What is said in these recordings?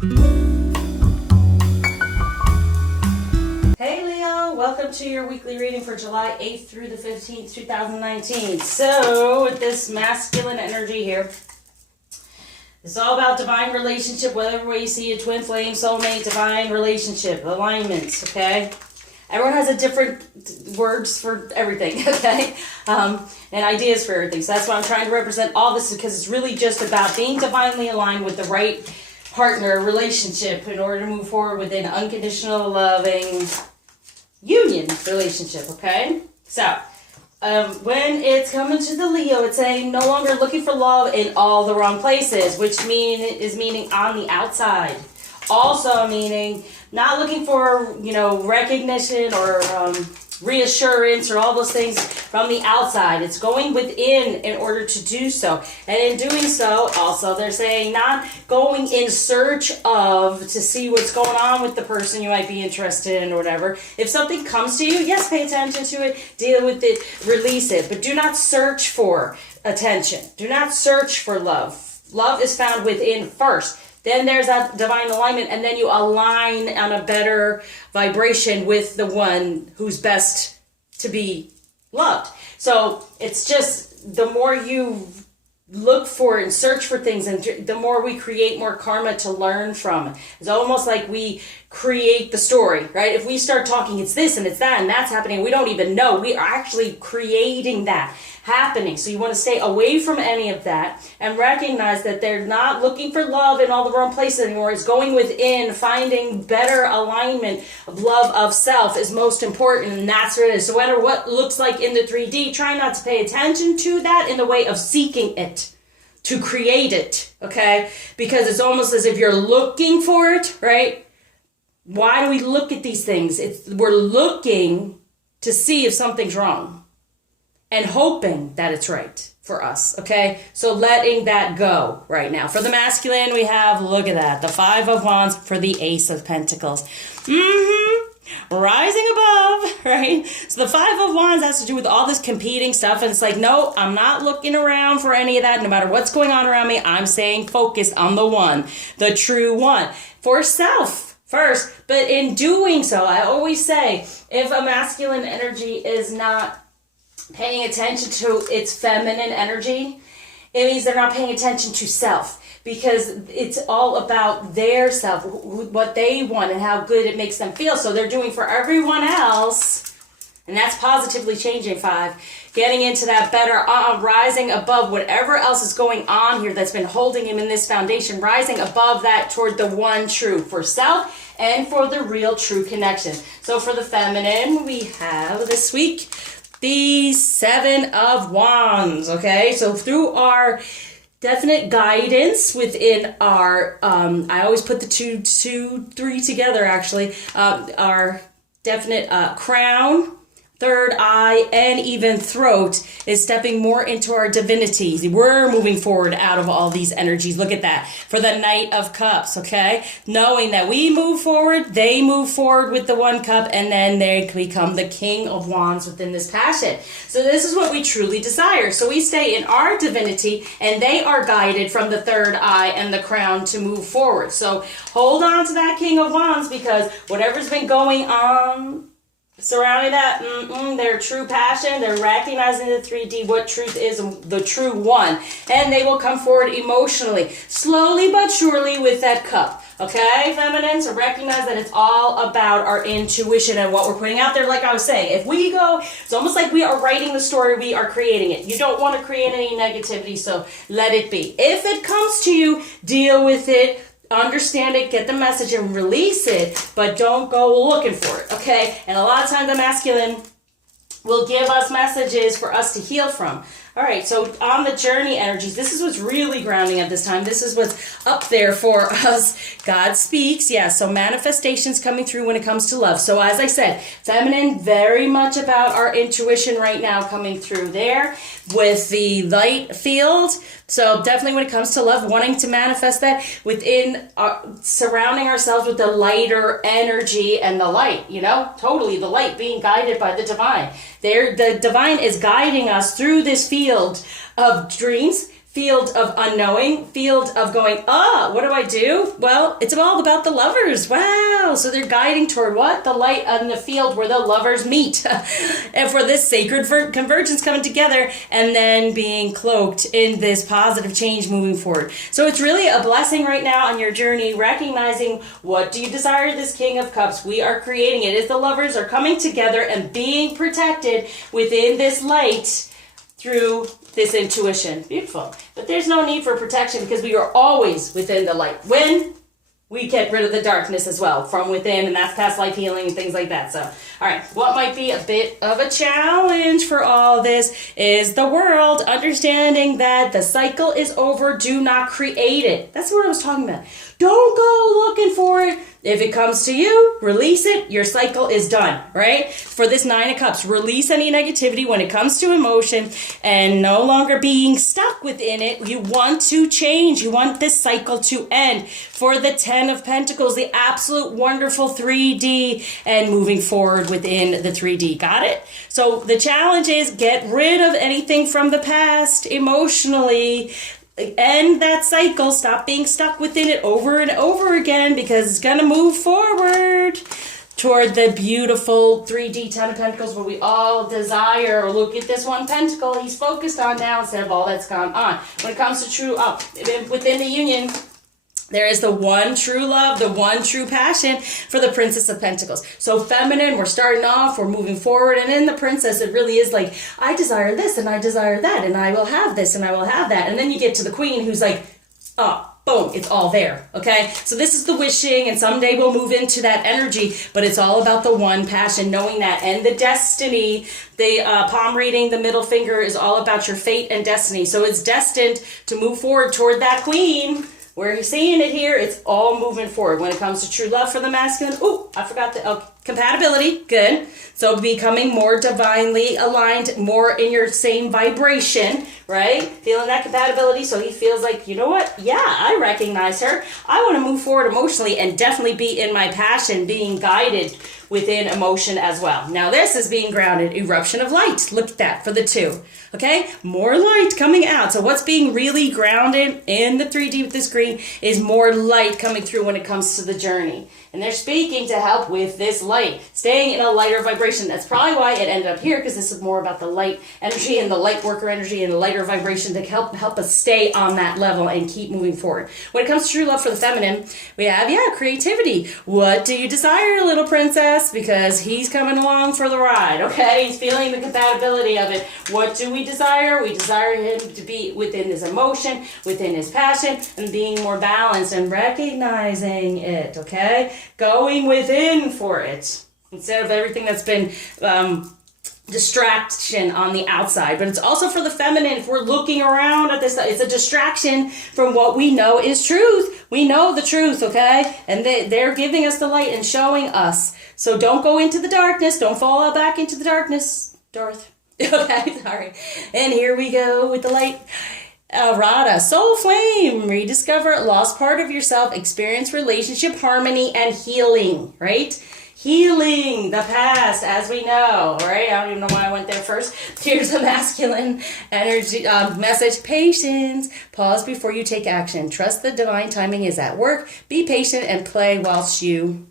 Hey Leo, welcome to your weekly reading for July 8th through the 15th, 2019. So, with this masculine energy here, it's all about divine relationship, whatever way you see it, twin flame, soulmate, divine relationship, alignments, okay? Everyone has a different words for everything, okay? And ideas for everything. So that's why I'm trying to represent all this, because it's really just about being divinely aligned with the right partner, relationship, in order to move forward with an unconditional, loving union relationship, okay? So, when it's coming to the Leo, it's saying no longer looking for love in all the wrong places, which meaning on the outside. Also meaning not looking for, recognition or reassurance or all those things from the outside. It's going within in order to do so. And in doing so, also they're saying not going in search of to see what's going on with the person you might be interested in or whatever. If something comes to you, yes, pay attention to it, deal with it, release it. But do not search for attention. Do not search for love. Love is found within first. Then there's that divine alignment, and then you align on a better vibration with the one who's best to be loved. So it's just the more you look for and search for things, and the more we create more karma to learn from. It's almost like we create the story, right? If we start talking, it's this and it's that and that's happening, we don't even know. We are actually creating that happening. So you want to stay away from any of that and recognize that they're not looking for love in all the wrong places anymore. It's going within, finding better alignment of love of self is most important, and that's what it is. So no matter what looks like in the 3D, try not to pay attention to that in the way of seeking it, to create it, okay? Because it's almost as if you're looking for it, right? Why do we look at these things? We're looking to see if something's wrong and hoping that it's right for us, okay? So letting that go right now. For the masculine, we have, look at that, the Five of Wands for the Ace of Pentacles. Rising above, right? So the Five of Wands has to do with all this competing stuff, and it's like, no, I'm not looking around for any of that. No matter what's going on around me, I'm staying focused on the one, the true one, for self first. But in doing so, I always say, if a masculine energy is not paying attention to its feminine energy, it means they're not paying attention to self, because it's all about their self, what they want and how good it makes them feel. So they're doing for everyone else, and that's positively changing 5, getting into that better, rising above whatever else is going on here that's been holding him in this foundation, rising above that toward the one true for self and for the real true connection. So for the feminine, we have this week the Seven of Wands, okay? So through our definite guidance within our, I always put the three together actually, our definite crown, third eye, and even throat is stepping more into our divinity. We're moving forward out of all these energies. Look at that. For the Knight of Cups, okay? Knowing that we move forward, they move forward with the one cup, and then they become the King of Wands within this passion. So this is what we truly desire. So we stay in our divinity, and they are guided from the third eye and the crown to move forward. So hold on to that King of Wands, because whatever's been going on surrounding that, their true passion, they're recognizing the 3D, what truth is, the true one, and they will come forward emotionally, slowly but surely with that cup, okay, feminine? So recognize that it's all about our intuition and what we're putting out there. Like I was saying, if we go, it's almost like we are writing the story, we are creating it. You don't want to create any negativity, so let it be. If it comes to you, deal with it, understand it, get the message, and release it, but don't go looking for it, okay? And a lot of times the masculine will give us messages for us to heal from. All right, so on the journey energies, this is what's really grounding at this time. This is what's up there for us. God speaks, yeah, so manifestations coming through when it comes to love. So as I said, feminine, very much about our intuition right now coming through there with the light field. So definitely when it comes to love, wanting to manifest that within, surrounding ourselves with the lighter energy and the light, totally the light, being guided by the divine. The divine is guiding us through this field of dreams, field of unknowing, field of going, what do I do? Well, it's all about the lovers. Wow. So they're guiding toward what? The light on the field where the lovers meet. And for this sacred convergence coming together and then being cloaked in this positive change moving forward. So it's really a blessing right now on your journey, recognizing what do you desire this King of Cups. We are creating it as the lovers are coming together and being protected within this light through this intuition. Beautiful. But there's no need for protection because we are always within the light. When we get rid of the darkness as well from within, and that's past life healing and things like that. So, all right, what might be a bit of a challenge for all this is the world understanding that the cycle is over. Do not create it. That's what I was talking about. Don't go looking for it. If it comes to you, release it. Your cycle is done, right? For this Nine of Cups, release any negativity when it comes to emotion and no longer being stuck within it. You want to change. You want this cycle to end. For the Ten of Pentacles, the absolute wonderful 3D and moving forward within the 3D. Got it? So the challenge is get rid of anything from the past emotionally. End that cycle. Stop being stuck within it over and over again because it's going to move forward toward the beautiful 3D Ten of Pentacles where we all desire. Look at this one pentacle he's focused on now instead of all that's gone on. When it comes to true, within the union, there is the one true love, the one true passion for the Princess of Pentacles. So feminine, we're starting off, we're moving forward, and in the Princess, it really is like, I desire this, and I desire that, and I will have this, and I will have that. And then you get to the Queen who's like, boom, it's all there, okay? So this is the wishing, and someday we'll move into that energy, but it's all about the one passion, knowing that, and the destiny. The palm reading, the middle finger is all about your fate and destiny. So it's destined to move forward toward that Queen. We're seeing it here. It's all moving forward. When it comes to true love for the masculine, I forgot the compatibility. Good. So becoming more divinely aligned, more in your same vibration, right? Feeling that compatibility. So he feels like, you know what? Yeah, I recognize her. I want to move forward emotionally and definitely be in my passion, being guided within emotion as well. Now this is being grounded. Eruption of light. Look at that for the 2. Okay, more light coming out. So what's being really grounded in the 3D with this green is more light coming through when it comes to the journey. And they're speaking to help with this light, staying in a lighter vibration. That's probably why it ended up here, because this is more about the light energy and the light worker energy and the lighter vibration to help us stay on that level and keep moving forward. When it comes to true love for the feminine, we have, creativity. What do you desire, little princess? Because he's coming along for the ride, okay? He's feeling the compatibility of it. What do we desire? We desire him to be within his emotion, within his passion, and being more balanced and recognizing it, okay? Going within for it instead of everything that's been distraction on the outside. But it's also for the feminine. If we're looking around at this, it's a distraction from what we know is truth. We know the truth, okay? And they're giving us the light and showing us. So don't go into the darkness. Don't fall back into the darkness, Darth. Okay, sorry. And here we go with the light. Radha, soul flame, rediscover lost part of yourself, experience relationship harmony and healing, right? Healing the past, as we know, right? I don't even know why I went there first. Here's a masculine energy message. Patience. Pause before you take action. Trust the divine timing is at work. Be patient and play whilst you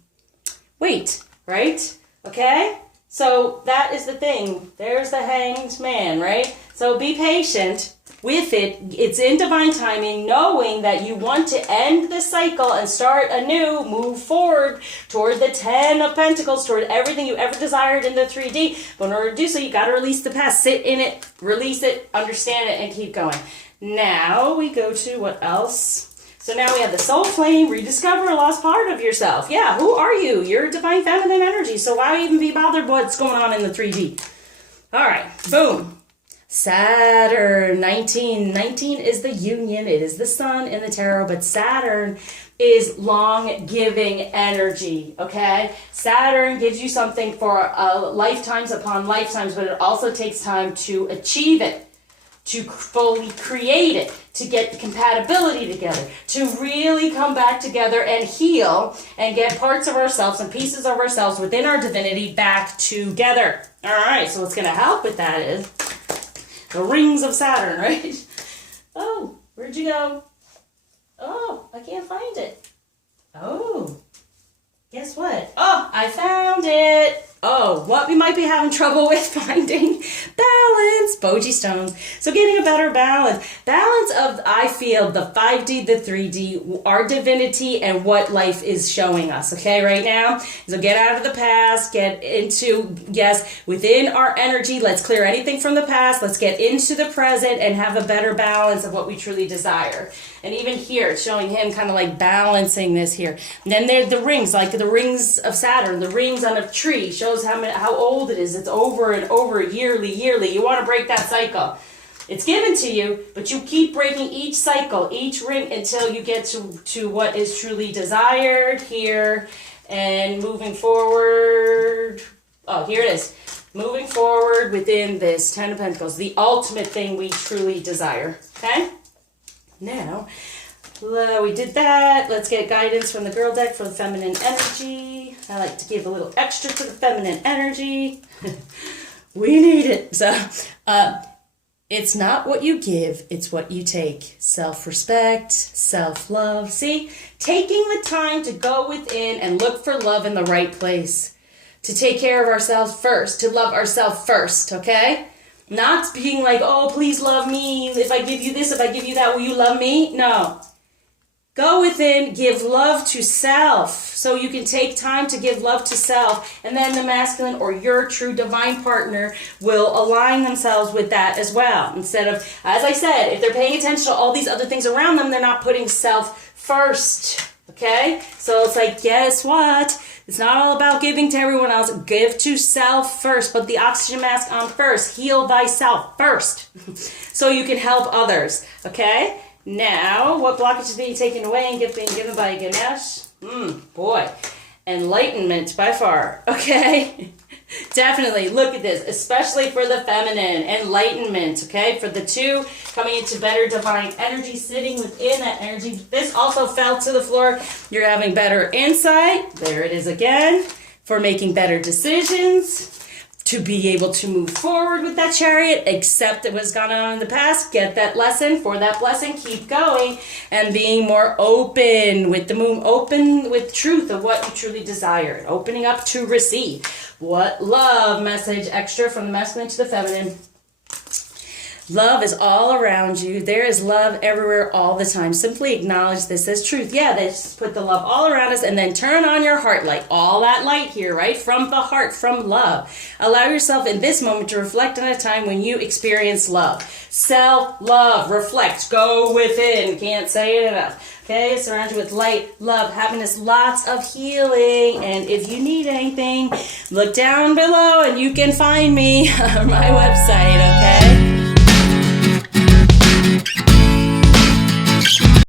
wait, right? Okay? So that is the thing. There's the hanged man, right? So be patient with it. It's in divine timing, knowing that you want to end the cycle and start anew, move forward toward the 10 of Pentacles, toward everything you ever desired in the 3D. But in order to do so, you got to release the past, sit in it, release it, understand it, and keep going. Now we go to what else? So now we have the soul flame, rediscover a lost part of yourself. Yeah, who are you? You're divine feminine energy, so why even be bothered what's going on in the 3D? All right, boom. Saturn, 19. 19 is the union. It is the sun in the tarot, but Saturn is long-giving energy, okay? Saturn gives you something for lifetimes upon lifetimes, but it also takes time to achieve it, to fully create it, to get the compatibility together, to really come back together and heal and get parts of ourselves and pieces of ourselves within our divinity back together. All right, so what's going to help with that is the rings of Saturn, right? Oh, where'd you go? Oh, I can't find it. Oh, guess what? Oh, I found it. Oh, what we might be having trouble with finding? Balance, Boji stones. So getting a better balance. Balance of, I feel, the 5D, the 3D, our divinity, and what life is showing us, okay, right now? So get out of the past, get into, yes, within our energy, let's clear anything from the past, let's get into the present and have a better balance of what we truly desire. And even here, it's showing him kind of like balancing this here. And then there's the rings, like the rings of Saturn, the rings on a tree, shows how old it is. It's over and over, yearly. You want to break that cycle. It's given to you, but you keep breaking each cycle, each ring, until you get to what is truly desired here. And moving forward, oh, here it is. Moving forward within this 10 of Pentacles, the ultimate thing we truly desire, okay? Now, we did that. Let's get guidance from the girl deck for the feminine energy. I like to give a little extra to the feminine energy. We need it. So, it's not what you give, it's what you take. Self-respect, self-love. See, taking the time to go within and look for love in the right place. To take care of ourselves first, to love ourselves first, okay? Not being like, oh, please love me. If I give you this, if I give you that, will you love me? No. Go within, give love to self. So you can take time to give love to self. And then the masculine or your true divine partner will align themselves with that as well. Instead of, as I said, if they're paying attention to all these other things around them, they're not putting self first. Okay? So it's like, guess what? It's not all about giving to everyone else. Give to self first. Put the oxygen mask on first. Heal thyself first. So you can help others. Okay? Now, what blockage is being taken away and gift being given by Ganesh? Boy. Enlightenment by far. Okay? Definitely look at this, especially for the feminine. Enlightenment, okay? For the two, coming into better divine energy, sitting within that energy. This also fell to the floor. You're having better insight. There it is again. For making better decisions. To be able to move forward with that Chariot, accept what's gone on in the past, get that lesson, for that blessing, keep going, and being more open with the moon, open with truth of what you truly desire, and opening up to receive. What love message extra from the masculine to the feminine? Love is all around you. There is love everywhere all the time. Simply acknowledge this as truth. Yeah, they just put the love all around us and then turn on your heart light. All that light here, right? From the heart, from love. Allow yourself in this moment to reflect on a time when you experienced love. Self-love. Reflect. Go within. Can't say it enough. Okay? Surround you with light, love, happiness, lots of healing. And if you need anything, look down below and you can find me on my website, okay?